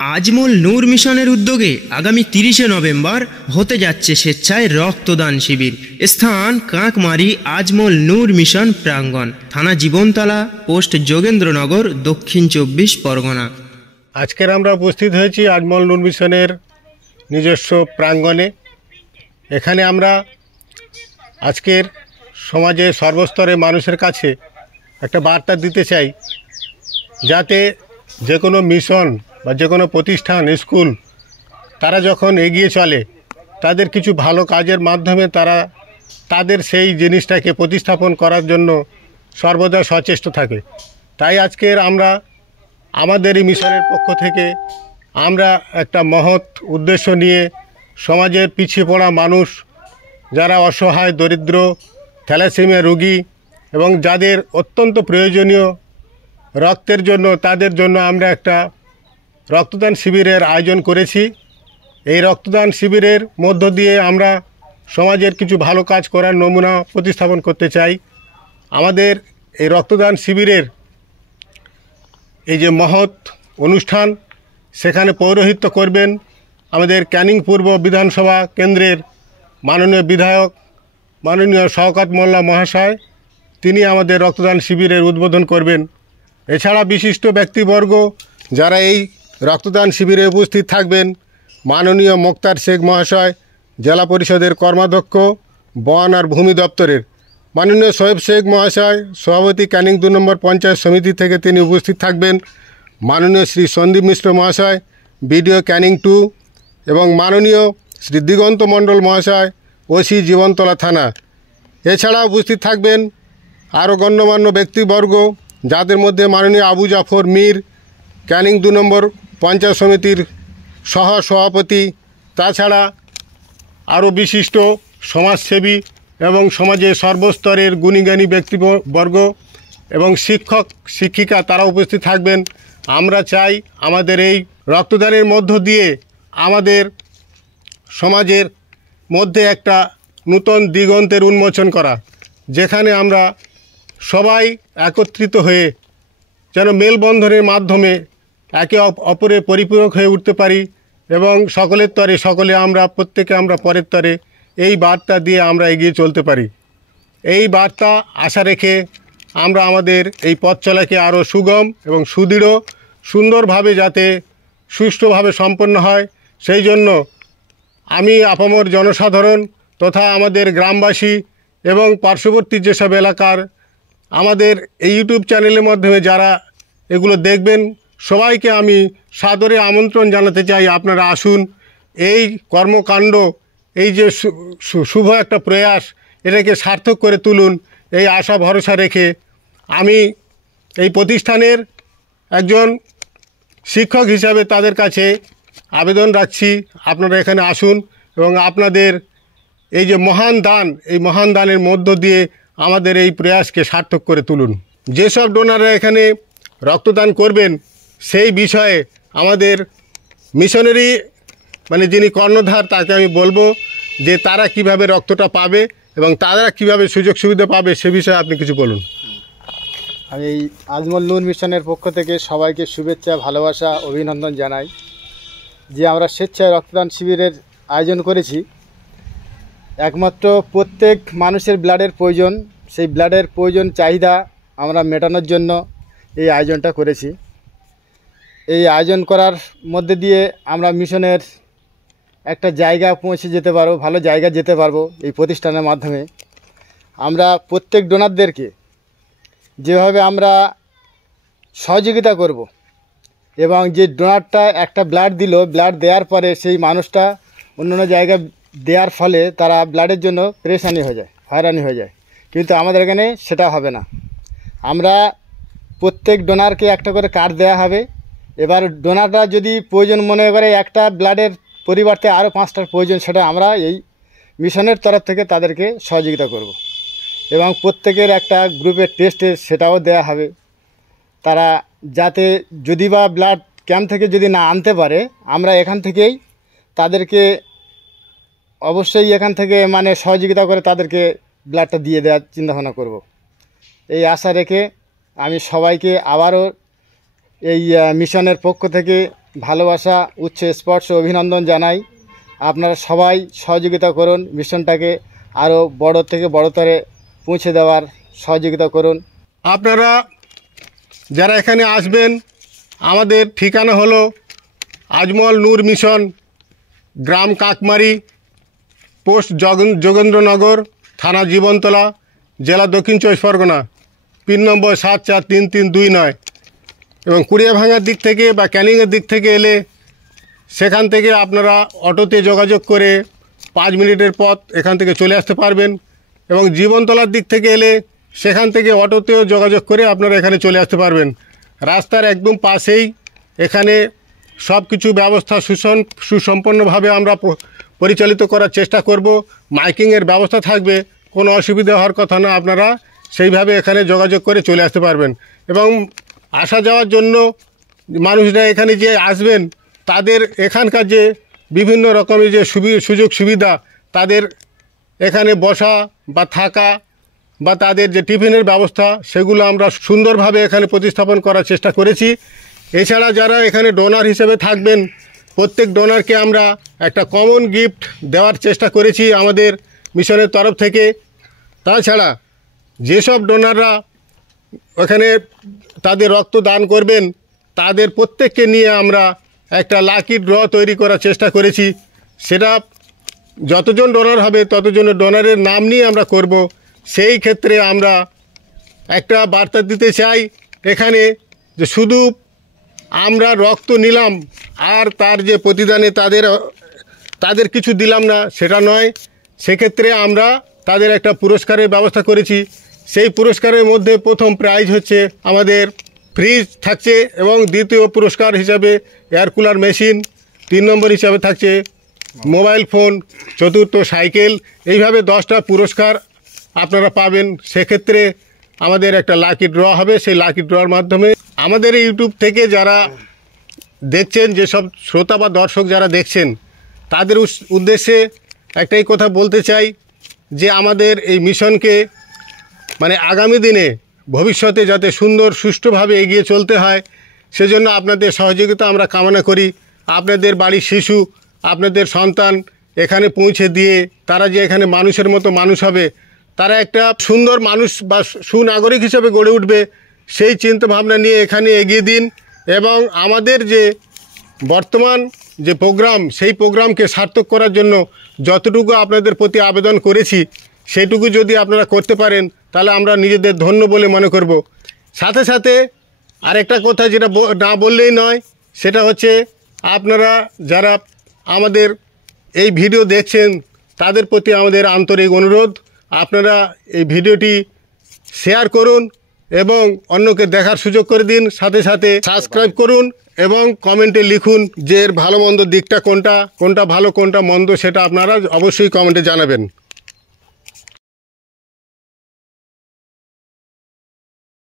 আজমল নূর মিশনের উদ্যোগে আগামী 30শে নভেম্বর হতে যাচ্ছে স্বেচ্ছায় রক্তদান শিবির। স্থান কাঁকমারি আজমল নূর মিশন প্রাঙ্গণ, থানা জীবনতলা, পোস্ট যোগেন্দ্রনগর, দক্ষিণ 24 পরগনা। আজকের আমরা উপস্থিত হয়েছি আজমল নূর মিশনের নিজস্ব প্রাঙ্গণে। এখানে আমরা আজকের সমাজে সর্বস্তরের মানুষের কাছে একটা বার্তা দিতে চাই, যাতে যে কোনো মিশন বা যে কোনো প্রতিষ্ঠান, স্কুল, তারা যখন এগিয়ে চলে, তাদের কিছু ভালো কাজের মাধ্যমে তারা তাদের সেই জিনিসটাকে প্রতিস্থাপন করার জন্য সর্বদা সচেষ্ট থাকে। তাই আজকের আমরা আমাদের এই মিশনের পক্ষ থেকে আমরা একটা মহৎ উদ্দেশ্য নিয়ে সমাজের পিছিয়ে পড়া মানুষ, যারা অসহায়, দরিদ্র, থ্যালাসেমিয়া রোগী এবং যাদের অত্যন্ত প্রয়োজনীয় রক্তের জন্য, তাদের জন্য আমরা একটা রক্তদান শিবিরের আয়োজন করেছি। এই রক্তদান শিবিরের মধ্য দিয়ে আমরা সমাজের কিছু ভালো কাজ করার নমুনা প্রতিস্থাপন করতে চাই। আমাদের এই রক্তদান শিবিরের এই যে মহৎ অনুষ্ঠান, সেখানে পৌরোহিত্য করবেন আমাদের ক্যানিং পূর্ব বিধানসভা কেন্দ্রের মাননীয় বিধায়ক মাননীয় শওকত মোল্লা মহাশয়। তিনি আমাদের রক্তদান শিবিরের উদ্বোধন করবেন। এছাড়া বিশিষ্ট ব্যক্তিবর্গ যারা এই রক্তদান শিবিরে উপস্থিত থাকবেন: মাননীয় মোক্তার শেখ মহাশয়, জেলা পরিষদের কর্মাধ্যক্ষ, বন আর ভূমি দপ্তরের; মাননীয় সোহেব শেখ মহাশয়, সভাপতি ক্যানিং 2 নম্বর পঞ্চায়েত সমিতি থেকে তিনি উপস্থিত থাকবেন; মাননীয় শ্রী সন্দীপ মিশ্র মহাশয়, বিডিও ক্যানিং 2; এবং মাননীয় শ্রী দিগন্ত মণ্ডল মহাশয়, ওসি জীবনতলা থানা। এছাড়া উপস্থিত থাকবেন আরও গণ্যমান্য ব্যক্তিবর্গ, যাদের মধ্যে মাননীয় আবু জাফর মীর, ক্যানিং 2 নম্বর পঞ্চায়েত সমিতির সহ সভাপতি। তাছাড়া আরও বিশিষ্ট সমাজসেবী এবং সমাজের সর্বস্তরের গুণীজ্ঞানী ব্যক্তিবর্গ এবং শিক্ষক শিক্ষিকা, তারা উপস্থিত থাকবেন। আমরা চাই আমাদের এই রক্তদানের মধ্য দিয়ে আমাদের সমাজের মধ্যে একটা নূতন দিগন্তের উন্মোচন করা, যেখানে আমরা সবাই একত্রিত হয়ে যেন মেলবন্ধনের মাধ্যমে একে অপরের পরিপূরক হয়ে উঠতে পারি এবং সকলের তরে সকলে আমরা প্রত্যেকে আমরা পরের তরে এই বার্তা দিয়ে আমরা এগিয়ে চলতে পারি। এই বার্তা আশা রেখে আমরা আমাদের এই পথ চলাকে আরও সুগম এবং সুদৃঢ়, সুন্দরভাবে যাতে সুষ্ঠুভাবে সম্পন্ন হয়, সেই জন্য আমি আপামর জনসাধারণ তথা আমাদের গ্রামবাসী এবং পার্শ্ববর্তী যেসব এলাকার আমাদের এই ইউটিউব চ্যানেলের মাধ্যমে যারা এগুলো দেখবেন, সবাইকে আমি সাদরে আমন্ত্রণ জানাতে চাই, আপনারা আসুন। এই কর্মকাণ্ড, এই যে শুভ একটা প্রয়াস, এটাকে সার্থক করে তুলুন, এই আশা ভরসা রেখে আমি এই প্রতিষ্ঠানের একজন শিক্ষক হিসাবে তাদের কাছে আবেদন রাখছি, আপনারা এখানে আসুন এবং আপনাদের এই যে মহান দান, এই মহান দানের মধ্য দিয়ে আমাদের এই প্রয়াসকে সার্থক করে তুলুন। যেসব ডোনাররা এখানে রক্তদান করবেন, সেই বিষয়ে আমাদের মিশনারি যিনি কর্ণধার, তাকে আমি বলবো যে তারা কিভাবে রক্তটা পাবে এবং তারা কিভাবে সুযোগ সুবিধা পাবে, সে বিষয়ে আপনি কিছু বলুন। আমি এই আজমল নূর মিশনের পক্ষ থেকে সবাইকে শুভেচ্ছা, ভালোবাসা, অভিনন্দন জানাই যে আমরা স্বেচ্ছায় রক্তদান শিবিরের আয়োজন করেছি। একমাত্র প্রত্যেক মানুষের ব্লাডের প্রয়োজন, সেই ব্লাডের প্রয়োজন চাহিদা আমরা মেটানোর জন্য এই আয়োজনটা করেছি। এই আয়োজন করার মধ্যে দিয়ে আমরা মিশনের একটা জায়গা পৌঁছে যেতে পারবো, ভালো জায়গা যেতে পারবো। এই প্রতিষ্ঠানের মাধ্যমে আমরা প্রত্যেক ডোনারদেরকে যেভাবে আমরা সহযোগিতা করব এবং যে ডোনারটা একটা ব্লাড দিল, ব্লাড দেওয়ার পরে সেই মানুষটা অন্য জায়গায় দেওয়ার ফলে তারা ব্লাডের জন্য পরেশানি হয়ে যায়, হয়রানি হয়ে যায়, কিন্তু আমাদের এখানে সেটা হবে না। আমরা প্রত্যেক ডোনারকে একটা করে কার্ড দেওয়া হবে। এবার ডোনাররা যদি প্রয়োজন মনে করে একটা ব্লাডের পরিবর্তে আরও 5টার প্রয়োজন, সেটা আমরা এই মিশনের তরফ থেকে তাদেরকে সহযোগিতা করব এবং প্রত্যেকের একটা গ্রুপের টেস্টে সেটাও দেয়া হবে। তারা যাতে যদি বা ব্লাড ক্যাম্প থেকে যদি না আনতে পারে, আমরা এখান থেকেই তাদেরকে অবশ্যই এখান থেকে সহযোগিতা করে তাদেরকে ব্লাডটা দিয়ে দেওয়ার চিন্তাভাবনা করব। এই আশা রেখে আমি সবাইকে আবারও এই মিশনের পক্ষ থেকে ভালোবাসা, উচ্চ স্পর্শ অভিনন্দন জানাই। আপনারা সবাই সহযোগিতা করুন, মিশনটাকে আরও বড় থেকে বড়তরে পৌঁছে দেওয়ার সহযোগিতা করুন। আপনারা যারা এখানে আসবেন, আমাদের ঠিকানা হলো আজমল নূর মিশন, গ্রাম কাকমারি, পোস্ট যোগেন্দ্রনগর, থানা জীবনতলা, জেলা দক্ষিণ 24 পরগনা, পিন নম্বর 743329। এবং কুড়িয়াভাঙার দিক থেকে বা ক্যানিংয়ের দিক থেকে এলে সেখান থেকে আপনারা অটোতে যোগাযোগ করে 5 মিনিটের পথ এখান থেকে চলে আসতে পারবেন। এবং জীবনতলার দিক থেকে এলে সেখান থেকে অটোতেও যোগাযোগ করে আপনারা এখানে চলে আসতে পারবেন। রাস্তার একদম পাশেই এখানে সব কিছু ব্যবস্থা সুসম্পন্নভাবে আমরা পরিচালিত করার চেষ্টা করব। মাইকিংয়ের ব্যবস্থা থাকবে, কোনো অসুবিধা হওয়ার কথা না। আপনারা সেইভাবে এখানে যোগাযোগ করে চলে আসতে পারবেন। এবং আসা যাওয়ার জন্য মানুষরা এখানে যে আসবেন, তাদের এখানকার যে বিভিন্ন রকমের যে সুযোগ সুবিধা, তাদের এখানে বসা বা থাকা বা তাদের যে টিফিনের ব্যবস্থা, সেগুলো আমরা সুন্দরভাবে এখানে প্রতিস্থাপন করার চেষ্টা করেছি। এছাড়া যারা এখানে ডোনার হিসেবে থাকবেন, প্রত্যেক ডোনারকে আমরা একটা কমন গিফট দেওয়ার চেষ্টা করেছি আমাদের মিশনের তরফ থেকে। তাছাড়া যেসব ডোনাররা ওখানে তাদের রক্ত দান করবেন, তাদের প্রত্যেককে নিয়ে আমরা একটা লাকি ড্র তৈরি করার চেষ্টা করেছি। সেটা যতজন ডোনার হবে ততজনের ডোনারের নাম নিয়ে আমরা করব। সেই ক্ষেত্রে আমরা একটা বার্তা দিতে চাই এখানে, যে শুধু আমরা রক্ত নিলাম আর তার যে প্রতিদানে তাদের কিছু দিলাম না, সেটা নয়। সেক্ষেত্রে আমরা তাদের একটা পুরস্কারের ব্যবস্থা করেছি। সেই পুরস্কারের মধ্যে প্রথম প্রাইজ হচ্ছে আমাদের ফ্রিজ থাকছে, এবং দ্বিতীয় পুরস্কার হিসাবে এয়ার কুলার মেশিন, 3 নম্বর হিসাবে থাকছে মোবাইল ফোন, চতুর্থ সাইকেল। এইভাবে 10টা পুরস্কার আপনারা পাবেন। সেক্ষেত্রে আমাদের একটা লাকি ড্র হবে। সেই লাকি ড্রর মাধ্যমে আমাদের ইউটিউব থেকে যারা দেখছেন, যেসব শ্রোতা বা দর্শক যারা দেখছেন, তাদের উদ্দেশ্যে একটাই কথা বলতে চাই, যে আমাদের এই মিশনকে মানে আগামী দিনে ভবিষ্যতে যাতে সুন্দর সুষ্ঠুভাবে এগিয়ে চলতে হয়, সেজন্য আপনাদের সহযোগিতা আমরা কামনা করি। আপনাদের বাড়ির শিশু, আপনাদের সন্তান এখানে পৌঁছে দিয়ে তারা যে এখানে মানুষের মতো মানুষ হবে, তারা একটা সুন্দর মানুষ বা সুনাগরিক হিসেবে গড়ে উঠবে, সেই চিন্তাভাবনা নিয়ে এখানে এগিয়ে দিন। এবং আমাদের যে বর্তমান যে প্রোগ্রাম, সেই প্রোগ্রামকে সার্থক করার জন্য যতটুকু আপনাদের প্রতি আবেদন করেছি, সেইটুকু যদি আপনারা করতে পারেন, তাহলে আমরা নিজেদের ধন্য বলে মনে করব। সাথে সাথে আরেকটা কথা যেটা না বললেই নয়, সেটা হচ্ছে আপনারা যারা আমাদের এই ভিডিও দেখছেন, তাদের প্রতি আমাদের আন্তরিক অনুরোধ, আপনারা এই ভিডিওটি শেয়ার করুন এবং অন্যকে দেখার সুযোগ করে দিন। সাথে সাথে সাবস্ক্রাইব করুন এবং কমেন্টে লিখুন যে এর ভালো মন্দ দিকটা কোনটা ভালো কোনটা মন্দ, সেটা আপনারা অবশ্যই কমেন্টে জানাবেন।